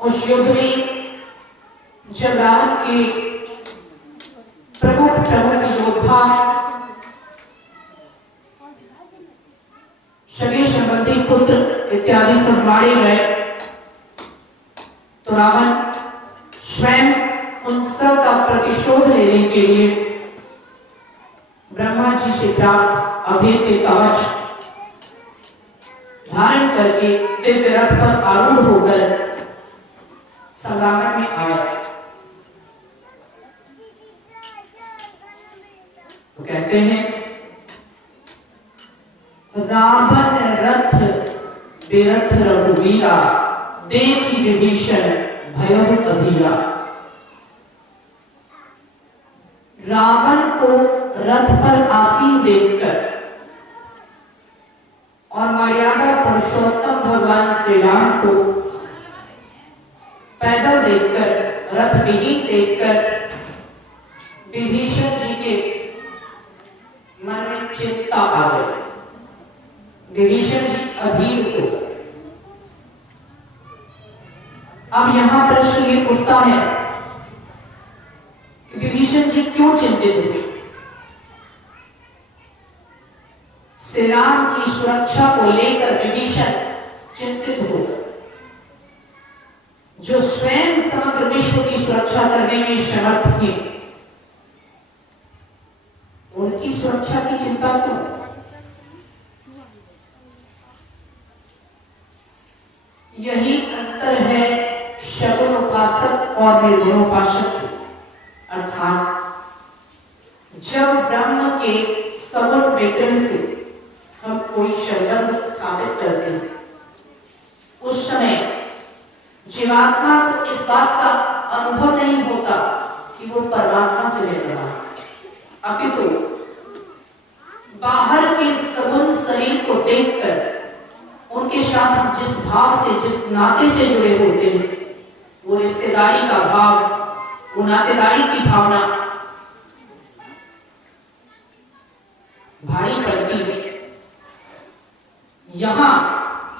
उस युद्ध में जब रावण के प्रमुख योद्धा सगे संबंधी पुत्र इत्यादि सब मारे गए, तो रावण स्वयं उन सब का प्रतिशोध लेने के लिए ब्रह्मा जी से प्राप्त अभेद्य कवच धारण करके दिव्य रथ पर आरूढ़ होकर संग्राम में आया। तो कहते हैं रावण रथ बेरथ रघुवीरा, देखी विभीषण भयउ अधीरा। रावण को रथ पर आसीन देखकर और मर्यादा पुरुषोत्तम भगवान श्री राम को पैदल देखकर, रथ विहीन देखकर विभीषण जी के मन में चिंता आ गई। विभीषण जी अधीर हो गए। अब यहां प्रश्न ये उठता है कि विभीषण जी क्यों चिंतित हुए? श्री राम की सुरक्षा को लेकर विभीषण चिंतित हो गए। जो स्वयं समग्र विश्व की सुरक्षा करने में समर्थ थे, उनकी सुरक्षा की चिंता क्यों? यही अंतर है शगुन उपासक और निर्गुण उपासक। अर्थात जब ब्रह्म के सगुण विग्रह से हम कोई संबंध स्थापित करते हैं, उस समय जीवात्मा को इस बात का अनुभव नहीं होता कि वो परमात्मा से मिल रहा है, अपितु बाहर के सगुण शरीर को देखकर उनके साथ हम जिस भाव से, जिस नाते से जुड़े होते हैं, वो रिश्तेदारी का भाव, वो नातेदारी की भावना भारी पड़ती है। यहां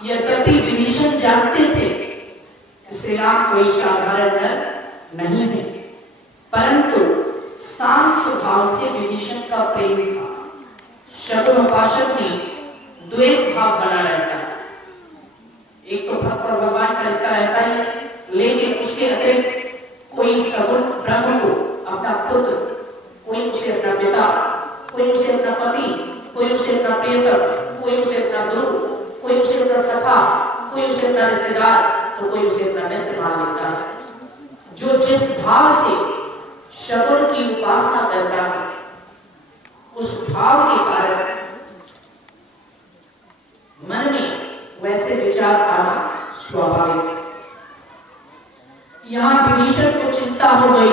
यद्यपि विभीषण जानते थे कि श्री राम कोई साधारण नर नहीं है, परंतु सांख्य भाव से विभीषण का प्रेम था। शगुन उपासक में द्वैत भाव बना रहता है। एक तो भक्त और भगवान का रिश्ता रहता ही है, लेकिन उसके अतिरिक्त कोई सगुण ब्रह्म को अपना पुत्र, कोई उसे अपना पिता, कोई उसे अपना पति, कोई उसे अपना प्रियतम, कोई उसे अपना गुरु, कोई उसे अपना सखा, कोई उसे अपना रिश्तेदार, तो कोई उसे अपना मित्र मान लेता है। जो जिस भाव से शगुन की उपासना करता है, उस भाव के कारण मन में वैसे विचार आना स्वाभाविक है। यहां विभीषण को चिंता हो गई।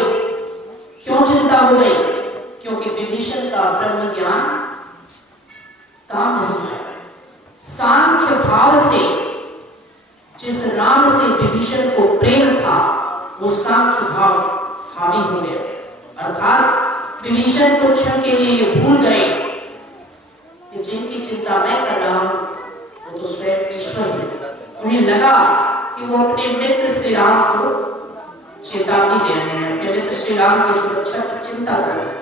क्यों चिंता हो गई? क्योंकि विभीषण का ब्रह्म ज्ञान काम नहीं है। सांख्य भाव से जिस राम से विभीषण को प्रेम था, वो सांख्य भाव हावी हो गया। अर्थात विभीषण को क्षण के लिए ये भूल गए कि जिनकी चिंता मैं कर रहा हूं वो तो स्वयं ईश्वर है। उन्हें लगा कि वो अपने मित्र श्री राम को चेतावनी दे रहे हैं, अपने मित्र श्री राम की सुरक्षा की चिंता कर रहे हैं।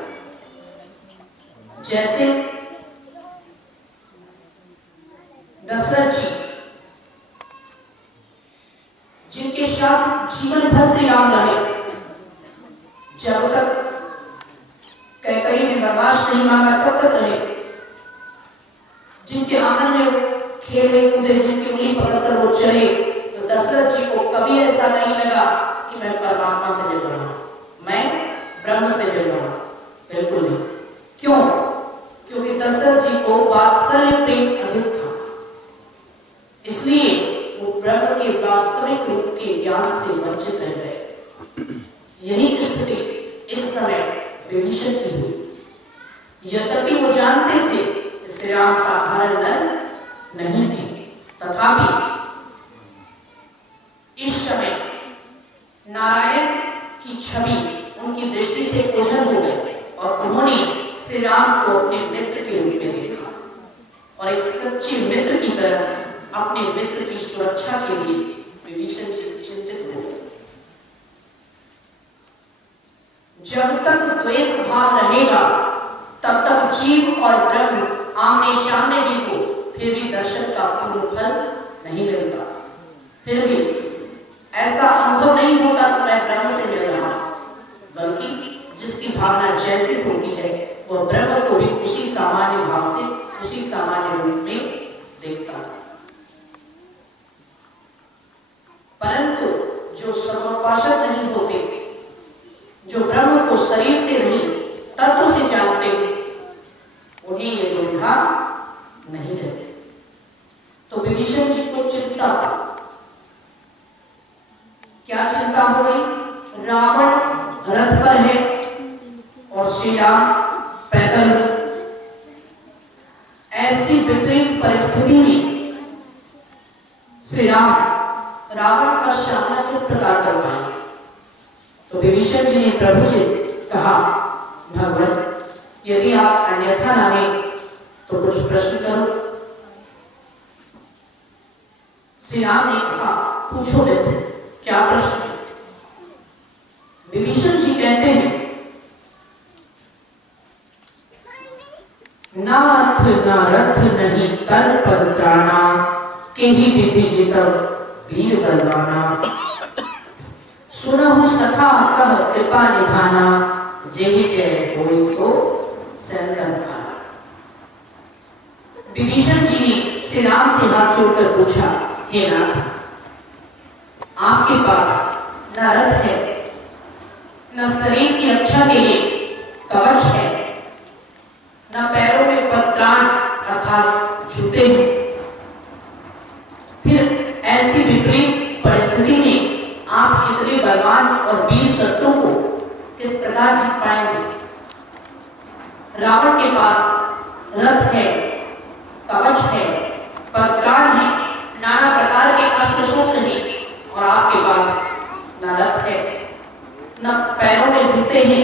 जैसे दशरथ जी, जिनके साथ जीवन भर श्री राम रहे, जब तक कैकेयी ने वनवास नहीं मांगा तब तक रहे, जिनके आंगन में वो खेले कूदे, जिनकी उंगली पकड़कर वो चले, तो दशरथ जी को कभी ऐसा नहीं लगा कि मैं परमात्मा से मिल रहा हूं, मैं ब्रह्म से मिल रहा हूं। बिल्कुल नहीं। क्यों? क्योंकि दशरथ जी को वात्सल्य प्रेम अधिक था, इसलिए वो ब्रह्म के वास्तविक रूप के ज्ञान से वंचित रह गए। यही स्थिति इस समय विभीषण की हुई। यद्यपि वो जानते थे कि श्री राम साधारण नर नहीं है, तथापि इस समय नारायण की छवि उनकी दृष्टि से ओझल हो गई और उन्होंने श्री राम को अपने मित्र के रूप में देखा और एक सच्चे मित्र की तरह अपने मित्र की सुरक्षा के लिए विभीषण चिंतित हो गए। नहीं मिलता। फिर भी ऐसा अनुभव नहीं होता कि मैं ब्रह्म से मिल रहा हूं, बल्कि जिसकी भावना जैसी होती है वह ब्रह्म को भी उसी सामान्य भाव से, उसी सामान्य रूप में देखता है। परंतु जो सर्वोपासक नहीं होते, जो ब्रह्म को शरीर से नहीं तत्व से जानते, उन्हें ये दुविधा नहीं रहती। तो विभीषण जी को चिंता, क्या चिंता हो गई? रावण रथ पर है और श्री राम पैदल। ऐसी विपरीत परिस्थिति में श्री राम रावण का सामना किस प्रकार कर पाएंगे? तो विभीषण जी ने प्रभु से कहा, भगवान यदि आप अन्यथा माने तो कुछ प्रश्न करो। श्री राम ने कहा, पूछो मित्र, क्या प्रश्न है? विभीषण जी कहते हैं, नाथ न रथ नहीं तन पद त्राणा, के ही विधि जितव वीर बलवाना, सुनहु सखा कह कृपा निधाना, जेहि जय होई सो सैंदल भाना। विभीषण जी ने श्री राम से हाथ जोड़कर पूछा, हे नाथ, आपके पास न रथ है, न शरीर की रक्षा के लिए कवच है, न पैरों में पत्राण अर्थात जूते हैं। फिर ऐसी विपरीत परिस्थिति में आप इतने बलवान और वीर शत्रु को किस प्रकार जीत पाएंगे? रावण के पास रथ है, कवच है, पत्राण है, नाना प्रकार के अस्त्र शस्त्र हैं, और आपके पास न रथ है, न पैरों में जूते हैं,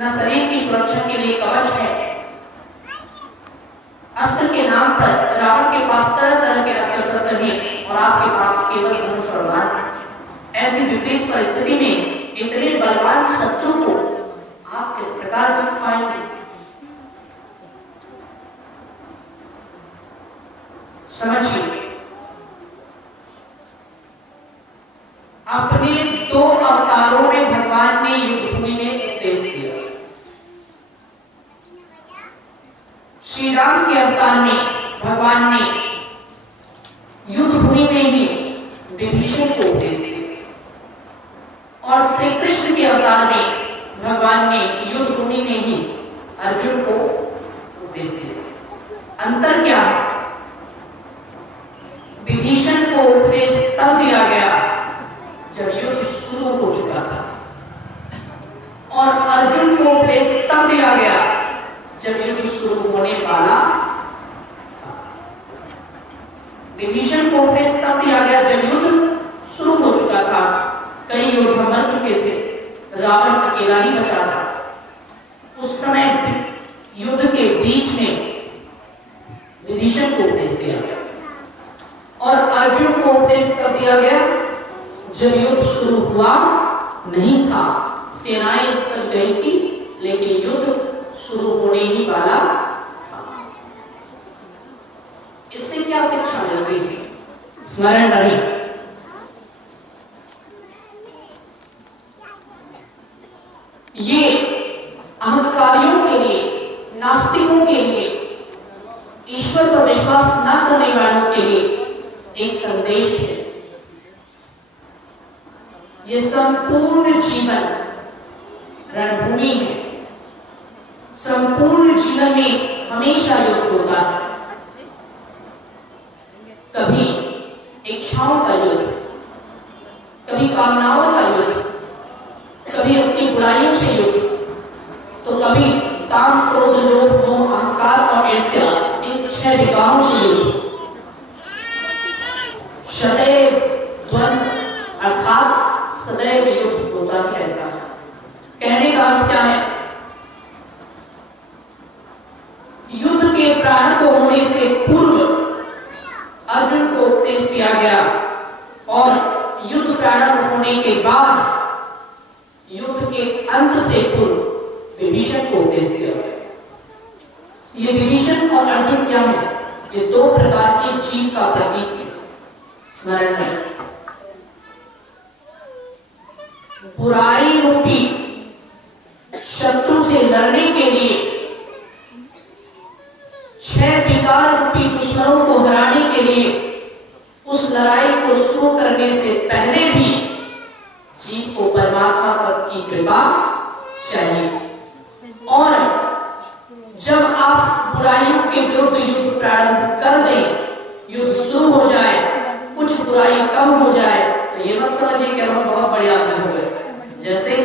न शरीर की सुरक्षा के लिए कवच है। अस्त्र के नाम पर रावण के पास तरह तरह के अस्त्र शस्त्र हैं और आपके पास केवल धनुष और बाण। ऐसी विपरीत परिस्थिति में इतने बलवान शत्रु को आप किस प्रकार जीत पाएंगे? समझिए, अपने दो अवतारों में भगवान ने युद्ध भूमि में उपदेश दिया। श्री राम के अवतार में भगवान ने युद्ध भूमि में ही विभीषण को उपदेश दिया, और श्री कृष्ण के अवतार में भगवान ने युद्ध भूमि में ही अर्जुन को उपदेश दिया। अंतर क्या है? विभीषण को उपदेश तब दिया गया जब युद्ध शुरू हो चुका था, और अर्जुन को उपदेश तब दिया गया जब युद्ध शुरू होने वाला था। विभीषण को उपदेश तब दिया गया जब युद्ध शुरू हो चुका था, कई योद्धा मर चुके थे, रावण अकेला ही बचा था। उस समय युद्ध के बीच में विभीषण को उपदेश दिया गया, और अर्जुन को उपदेश तब दिया गया जब युद्ध शुरू हुआ नहीं था। सेनाएं सज गई थी, लेकिन युद्ध शुरू होने ही वाला था। इससे क्या शिक्षा मिलती है? स्मरण रहे, ये अहंकारियों के लिए, नास्तिकों के लिए, ईश्वर पर विश्वास न करने वालों के लिए एक संदेश है। ये संपूर्ण जीवन रणभूमि है। संपूर्ण जीवन में हमेशा युद्ध होता है। कभी इच्छाओं का युद्ध, कभी कामनाओं का युद्ध, कभी अपनी बुराइयों से युद्ध, तो कभी काम, क्रोध, लोभ, मोह, अहंकार और ईर्ष्या, इन 6 विकारों से युद्ध। सदैव द्वंद्व अर्थात सदैव युद्ध होता ही रहता है। कहने का अर्थ क्या है? युद्ध के प्रारंभ होने से पूर्व अर्जुन को उपदेश दिया गया, और युद्ध प्रारंभ होने के बाद युद्ध के अंत से पूर्व विभीषण को उपदेश दिया गया। ये विभीषण और अर्जुन क्या है? ये 2 प्रकार के जीव का प्रतीक है। स्मरण है। बुराई रूपी शत्रु से लड़ने के लिए, 6 विकार रूपी दुश्मनों को हराने के लिए उस लड़ाई को शुरू करने से पहले भी जीव को परमात्मा की कृपा चाहिए। और जब आप बुराइयों के विरुद्ध युद्ध प्रारंभ कर दें, युद्ध शुरू हो जाए, कुछ बुराई कम हो जाए, तो ये मत समझिए कि हम बहुत बड़े आदमी हो गए। जैसे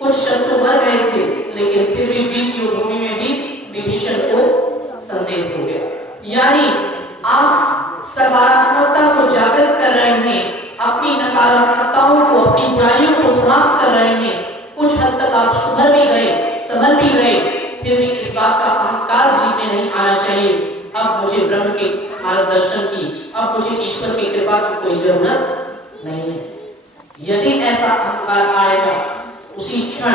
कुछ शत्रु मर गए थे, लेकिन फिर भी बीच युद्ध भूमि में भी विभीषण को संदेह हो गया। यानी आप सकारात्मकता को जागृत कर रहे हैं, अपनी नकारात्मकताओं को, अपनी बुराइयों को समाप्त कर रहे हैं। कुछ हद तक आप सुधर भी गए, संभल भी गए, फिर भी इस बात का अहंकार जीव में नहीं आना चाहिए अब मुझे ब्रह्म के मार्गदर्शन की, अब मुझे ईश्वर की कृपा की कोई जरूरत नहीं है। यदि ऐसा अहंकार आएगा, उसी क्षण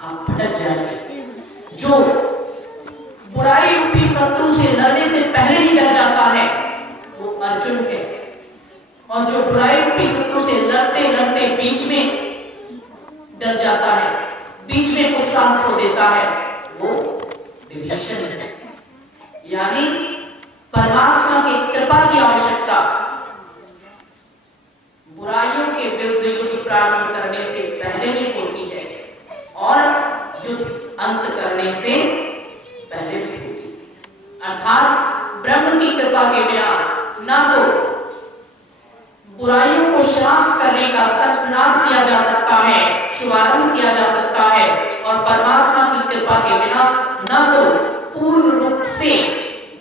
आप भटक जाएंगे। जो बुराई रूपी शत्रु से लड़ने से पहले ही डर जाता है वो अर्जुन है, और जो बुराई रूपी शत्रु से लड़ते लड़ते बीच में डर जाता है, बीच में कुछ शांत हो देता है, वो विभीषण है। यानी परमात्मा की कृपा की आवश्यकता बुराइयों के विरुद्ध युद्ध प्रारंभ करने से पहले भी होती है और युद्ध अंत करने से पहले भी होती है। अर्थात ब्रह्म की कृपा के बिना ना तो बुराइयों को शांत करने का संकल्प किया जा सकता है, शुभारंभ किया जा सकता है, और परमात्मा की कृपा के बिना ना तो पूर्ण रूप से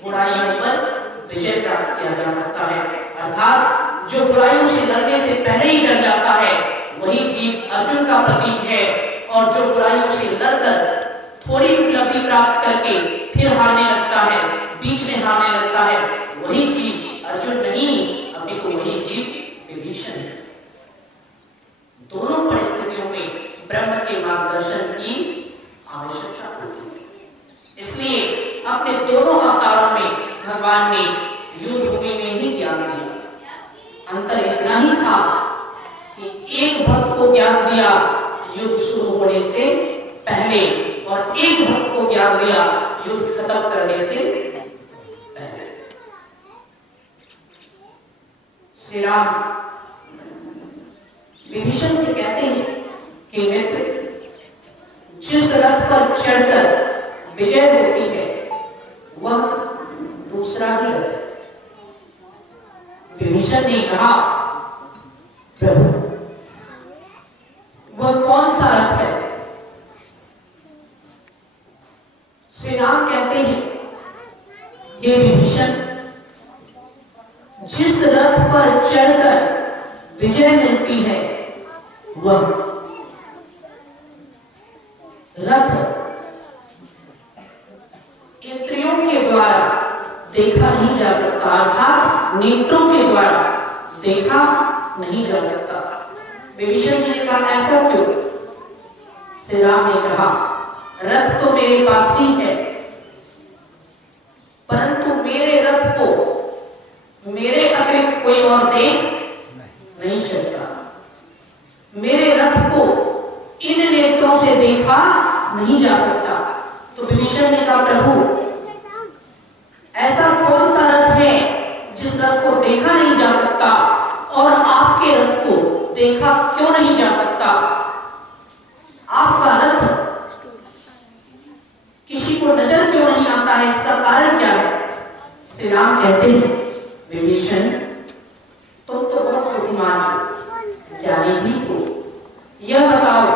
बुराइयों पर विजय प्राप्त किया जा सकता है। अर्थात जो बुराइयों से लड़ने से पहले ही डर जाता है वही जीव अर्जुन का प्रतीक है, और जो बुराइयों से लड़कर थोड़ी उपलब्धि प्राप्त करके फिर हारने लगता है, बीच में हारने लगता है, वही जीव अर्जुन नहीं, अभी तो वही जीव विभीषण है। दोनों परिस्थितियों में ब्रह्म के मार्गदर्शन की आवश्यकता होती है। इसलिए अपने दोनों अवतारों में भगवान ने युद्ध भूमि में ही ज्ञान दिया। अंतर इतना ही था कि एक भक्त को ज्ञान दिया युद्ध शुरू होने से पहले, और एक भक्त को ज्ञान दिया युद्ध खत्म करने से पहले। श्री राम विभीषण से कहते हैं कि मित्र, जिस रथ पर चढ़कर विजय होती है वह दूसरा ही रथ है। विभीषण ने कहा, प्रभु वह कौन सा रथ है? श्री राम कहते हैं, हे विभीषण, जिस रथ पर चढ़कर विजय मिलती है वह रथ इंद्रियों के द्वारा देखा नहीं जा सकता, अर्थात नेत्रों के द्वारा देखा नहीं जा सकता। विभीषण जी ने कहा, ऐसा क्यों? श्री राम ने कहा, रथ तो मेरे पास भी है, परंतु मेरे रथ को मेरे अतिरिक्त कोई और देख नहीं सकता। मेरे रथ को इन नेत्रों से देखा नहीं जा सकता। तो विभीषण ने कहा, प्रभु ऐसा कौन सा रथ है जिस रथ को देखा नहीं जा सकता, और आपके रथ को देखा क्यों नहीं जा सकता? आपका रथ किसी को नजर क्यों नहीं आता है, इसका कारण क्या है? श्री राम कहते हैं, विभीषण तुम तो बहुत बुद्धिमान हो, ज्ञानी भी हो। यह बताओ,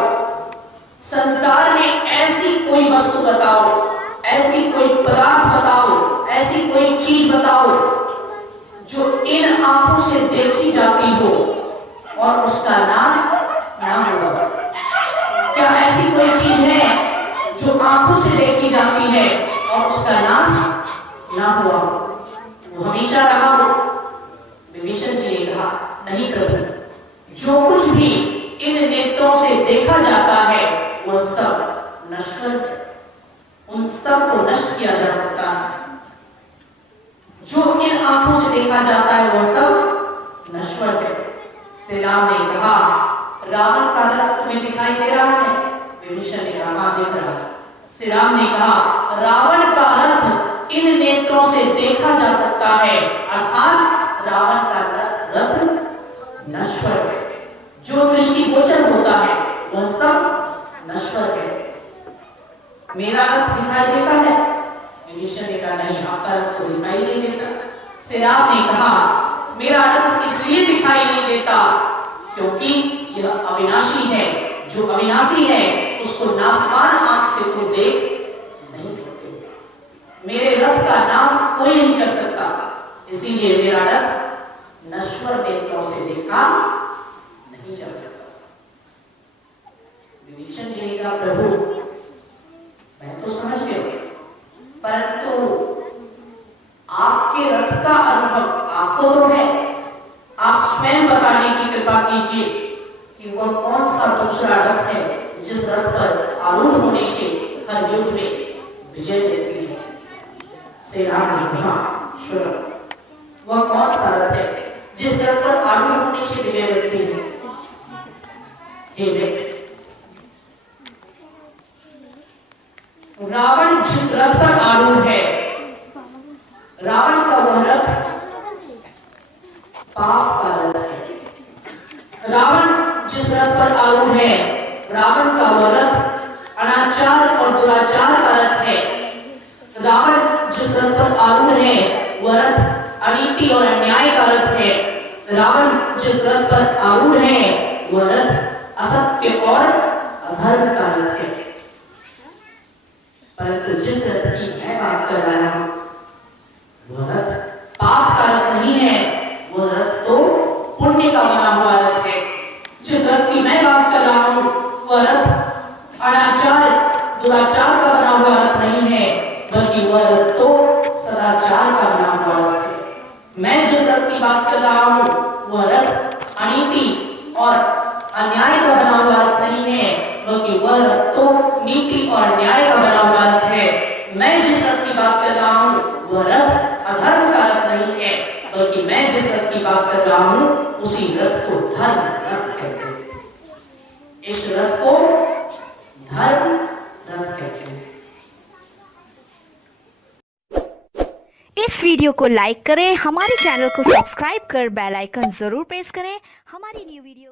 संसार में ऐसी कोई वस्तु बताओ, ऐसी कोई पदार्थ बताओ, ऐसी कोई चीज बताओ जो इन आंखों से देखी जाती हो और उसका नाश ना होगा। क्या ऐसी कोई चीज है जो आंखों से देखी जाती है और उसका नाश ना हुआ, वो हमेशा रहा हो? विभीषण जी ने कहा, नहीं प्रभु, जो कुछ भी इन नेत्रों से देखा जाता है वह सब नश्वर है, उन सब को नष्ट किया जा सकता है। जो इन आंखों से देखा जाता है वह सब नश्वर राम ने कहा, रावण का रथ तुम्हें दिखाई दे रहा है? विभीषण ने कहा, हाँ दिख रहा है। श्री राम ने कहा, रावण का रथ इन नेत्रों से देखा जा सकता है, अर्थात रावण का रथ नश्वर है। जो दृष्टिगोचर होता है वह सब नश्वर है। मेरा रथ दिखाई देता है? विभीषण ने कहा, नहीं, आपका रथ तो दिखाई नहीं देता। श्री राम ने कहा, मेरा रथ इसलिए दिखाई नहीं देता क्योंकि यह अविनाशी है। जो अविनाशी है उसको नाशवान आंख से तुम देख नहीं सकते। मेरे रथ का नाश कोई नहीं कर सकता, इसीलिए मेरा रथ नश्वर नेत्रों से देखा नहीं जा सकता। विभीषण जी ने कहा, प्रभु मैं तो समझ गया, परंतु आपके रथ का अनुभव आपको तो है, आप स्वयं बताने की कृपा कीजिए कि वह कौन सा दूसरा रथ है जिस रथ पर आरूढ़ होने से हर युद्ध में विजय मिलती है। श्री राम ने कहा, सुनो, वह कौन सा रथ है जिस रथ पर आरूढ़ होने से विजय मिलती है? हे मित्र, रावण जिस रथ पर आरूढ़ है, रावण का वह रथ पाप का रथ है। रावण जिस रथ पर आरूढ़ है, रावण का वह रथ अनाचार और दुराचार का रथ है। रावण जिस रथ पर आरूढ़ है वह रथ अनीति और अन्याय का रथ है। रावण जिस रथ पर आरूढ़ है वह रथ असत्य और अधर्म का रथ है। परंतु जिस रथ की मैं बात कर रहा हूं वह रथ पाप का रथ नहीं है, वह रथ तो पुण्य का बना हुआ रथ है। जिस रथ की मैं बात कर रहा हूं वह रथ अनाचार दुराचार का बना हुआ रथ नहीं है, बल्कि वह रथ तो सदाचार का बना हुआ रथ है। मैं जिस रथ की बात कर रहा हूं वह रथ अनीति और अन्याय का बना हुआ रथ नहीं है, बल्कि वह रथ तो नीति और न्याय का बना हुआ रथ है। मैं जिस रथ की बात कर रहा हूं वह रथ अधर्म का रथ नहीं है, बल्कि मैं जिस रथ की बात कर रहा हूं उसी रथ को धर्म रथ कहते हैं। इस रथ को धर्म रथ कहते हैं। इस वीडियो को लाइक करें, हमारे चैनल को सब्सक्राइब कर बेल आइकन जरूर प्रेस करें। हमारी न्यू वीडियो